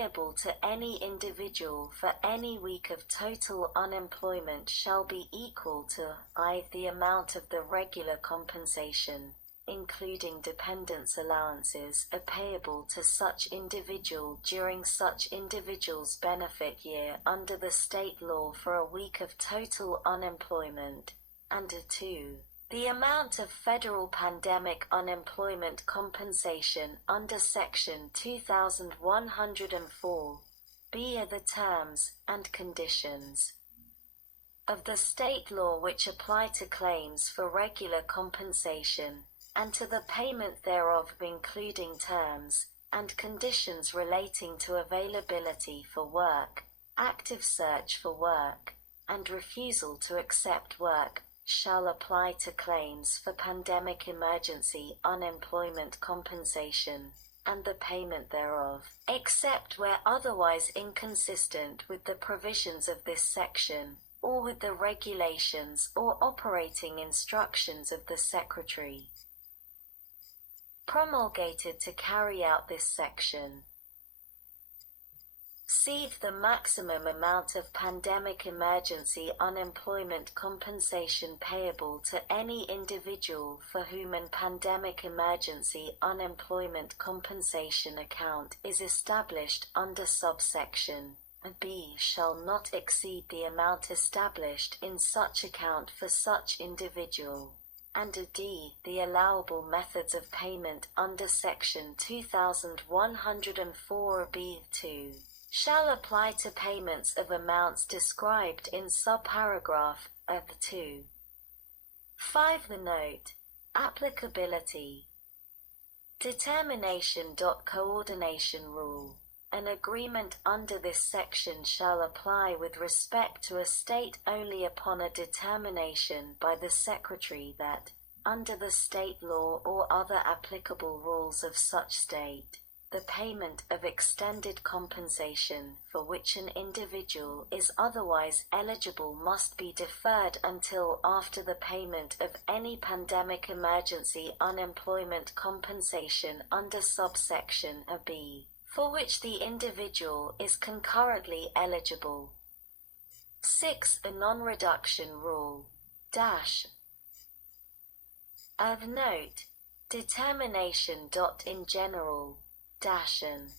payable to any individual for any week of total unemployment shall be equal to I. The amount of the regular compensation, including dependence allowances, are payable to such individual during such individual's benefit year under the state law for a week of total unemployment, and 2. The amount of federal pandemic unemployment compensation under Section 2104 B are the terms and conditions of the state law which apply to claims for regular compensation, and to the payment thereof, including terms and conditions relating to availability for work, active search for work, and refusal to accept work, shall apply to claims for pandemic emergency unemployment compensation, and the payment thereof, except where otherwise inconsistent with the provisions of this section, or with the regulations or operating instructions of the Secretary promulgated to carry out this section. C. The maximum amount of pandemic emergency unemployment compensation payable to any individual for whom an pandemic emergency unemployment compensation account is established under subsection B shall not exceed the amount established in such account for such individual. And D. The allowable methods of payment under Section 2104B2 shall apply to payments of amounts described in subparagraph of 2. 5. The note. Applicability. Determination. Coordination rule. An agreement under this section shall apply with respect to a state only upon a determination by the Secretary that, under the state law or other applicable rules of such state, the payment of extended compensation for which an individual is otherwise eligible must be deferred until after the payment of any pandemic emergency unemployment compensation under subsection B, for which the individual is concurrently eligible. 6. A non-reduction rule. Of note. Determination. In general. An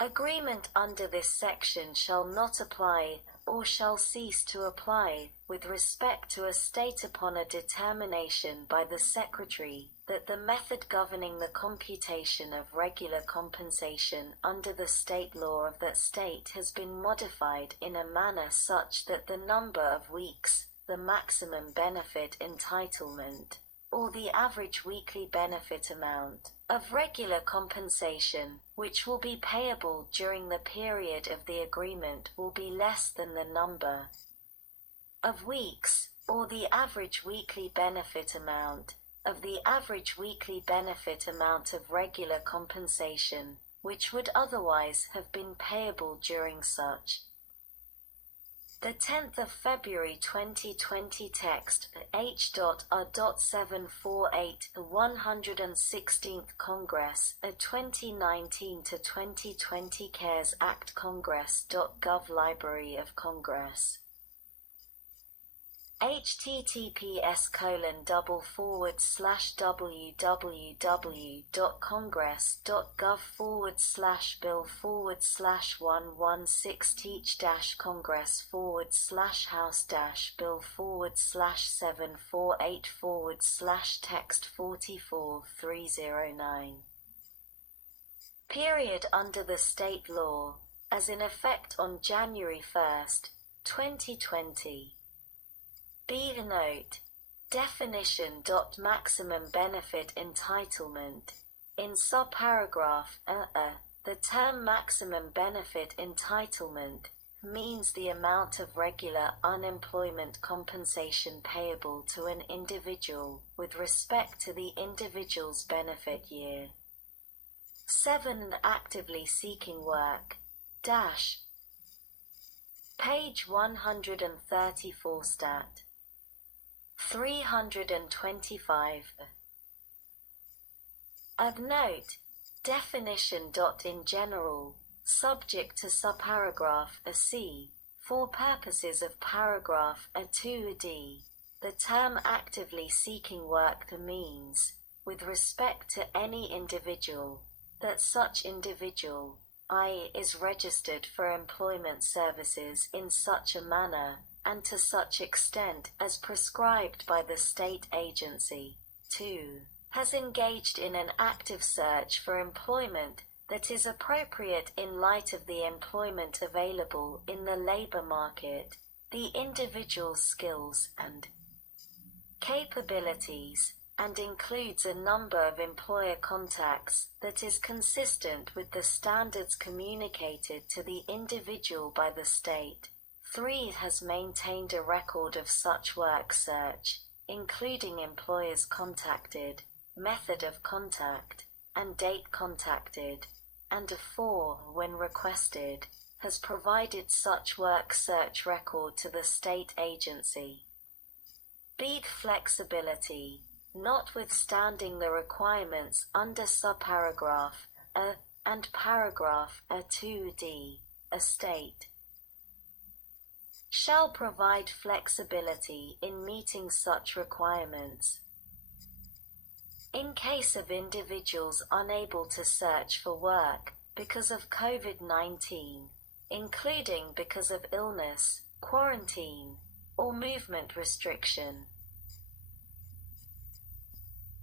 agreement under this section shall not apply, or shall cease to apply, with respect to a state upon a determination by the Secretary that the method governing the computation of regular compensation under the state law of that state has been modified in a manner such that the number of weeks, the maximum benefit entitlement, or the average weekly benefit amount of regular compensation, which will be payable during the period of the agreement, will be less than the number of weeks, or the average weekly benefit amount, of the average weekly benefit amount of regular compensation, which would otherwise have been payable during such. The 10th of February 2020 text H.A.748 116th Congress 2019 to 2020 CaresAct Congress.gov Library of Congress https://www.congress.gov/116-congress/Bill//House-Bill/116-Text-44-309. Period under the state law, as in effect on January 1, 2020. B. Note. Definition. Maximum benefit entitlement. In subparagraph the term maximum benefit entitlement means the amount of regular unemployment compensation payable to an individual with respect to the individual's benefit year. 7. Actively seeking work. Page 134 stat. 325. Of note, Definition. In general, subject to subparagraph A(c), for purposes of paragraph A(2)(d), the term actively seeking work means, with respect to any individual, that such individual, i.e. is registered for employment services in such a manner, and to such extent as prescribed by the state agency. 2. Has engaged in an active search for employment that is appropriate in light of the employment available in the labor market, the individual's skills and capabilities, and includes a number of employer contacts that is consistent with the standards communicated to the individual by the state. 3. Has maintained a record of such work search, including employers contacted, method of contact, and date contacted, and 4. When requested, has provided such work search record to the state agency. B. Flexibility. Notwithstanding the requirements under subparagraph A and paragraph A(2)(d), a state shall provide flexibility in meeting such requirements. In case of individuals unable to search for work because of COVID-19, including because of illness, quarantine, or movement restriction.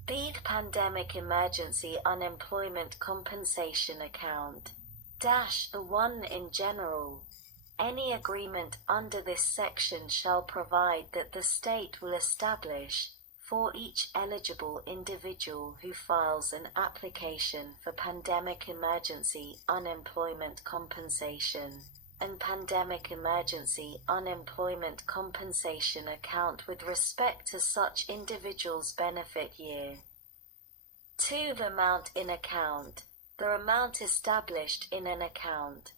B. Pandemic Emergency Unemployment Compensation Account. (1) In general, any agreement under this section shall provide that the state will establish, for each eligible individual who files an application for Pandemic Emergency Unemployment Compensation, and Pandemic Emergency Unemployment Compensation Account with respect to such individual's benefit year. 2. The amount in account. The amount established in an account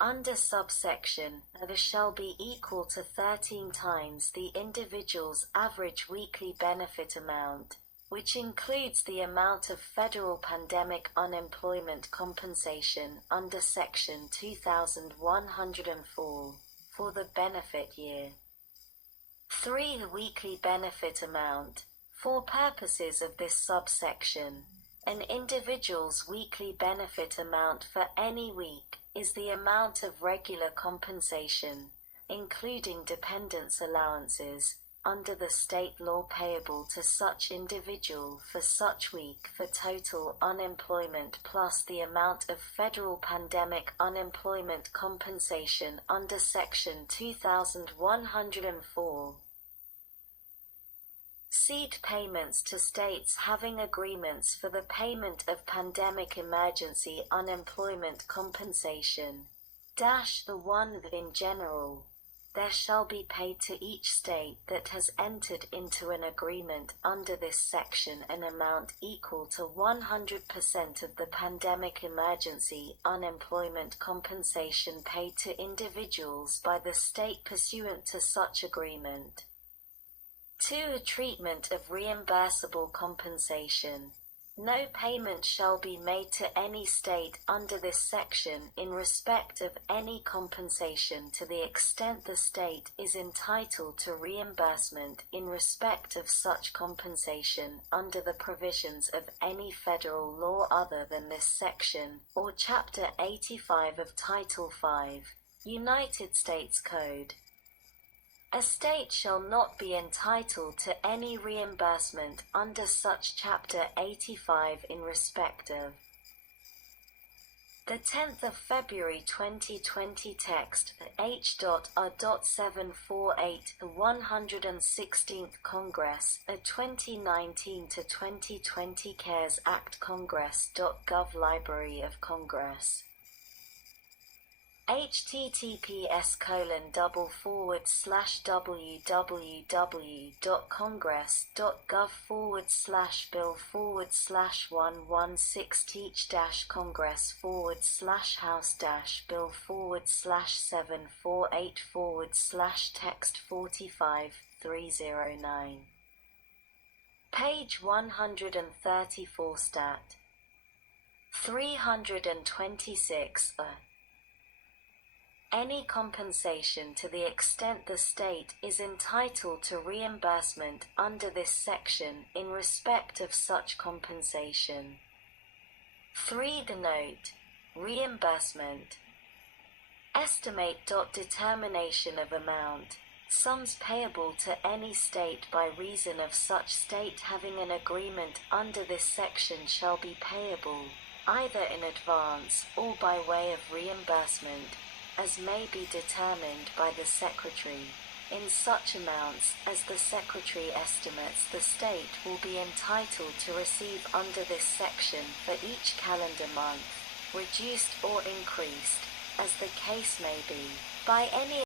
under subsection A shall be equal to 13 times the individual's average weekly benefit amount, which includes the amount of federal pandemic unemployment compensation under Section 2104 for the benefit year. 3. The weekly benefit amount. For purposes of this subsection, an individual's weekly benefit amount for any week is the amount of regular compensation, including dependence allowances, under the state law payable to such individual for such week for total unemployment plus the amount of federal pandemic unemployment compensation under Section 2104. Seed payments to states having agreements for the payment of pandemic emergency unemployment compensation. The 1. In general, there shall be paid to each state that has entered into an agreement under this section an amount equal to 100% of the pandemic emergency unemployment compensation paid to individuals by the state pursuant to such agreement. 2. A treatment of reimbursable compensation. No payment shall be made to any state under this section in respect of any compensation to the extent the state is entitled to reimbursement in respect of such compensation under the provisions of any federal law other than this section, or Chapter 85 of Title 5, United States Code. A state shall not be entitled to any reimbursement under such Chapter 85 in respect of the 10th of February 2020 text H.R.748 116th Congress 2019 to 2020 CARES Act Congress.gov Library of Congress https://www.congress.gov/bill/116-congress/116-house-bill/748/text 45 309 Page 134 Stat. 326. Any compensation to the extent the state is entitled to reimbursement under this section in respect of such compensation. 3. Denote reimbursement. Estimate. Determination of amount. Sums payable to any state by reason of such state having an agreement under this section shall be payable, either in advance or by way of reimbursement, as may be determined by the Secretary, in such amounts as the Secretary estimates the state will be entitled to receive under this section for each calendar month, reduced or increased, as the case may be, by any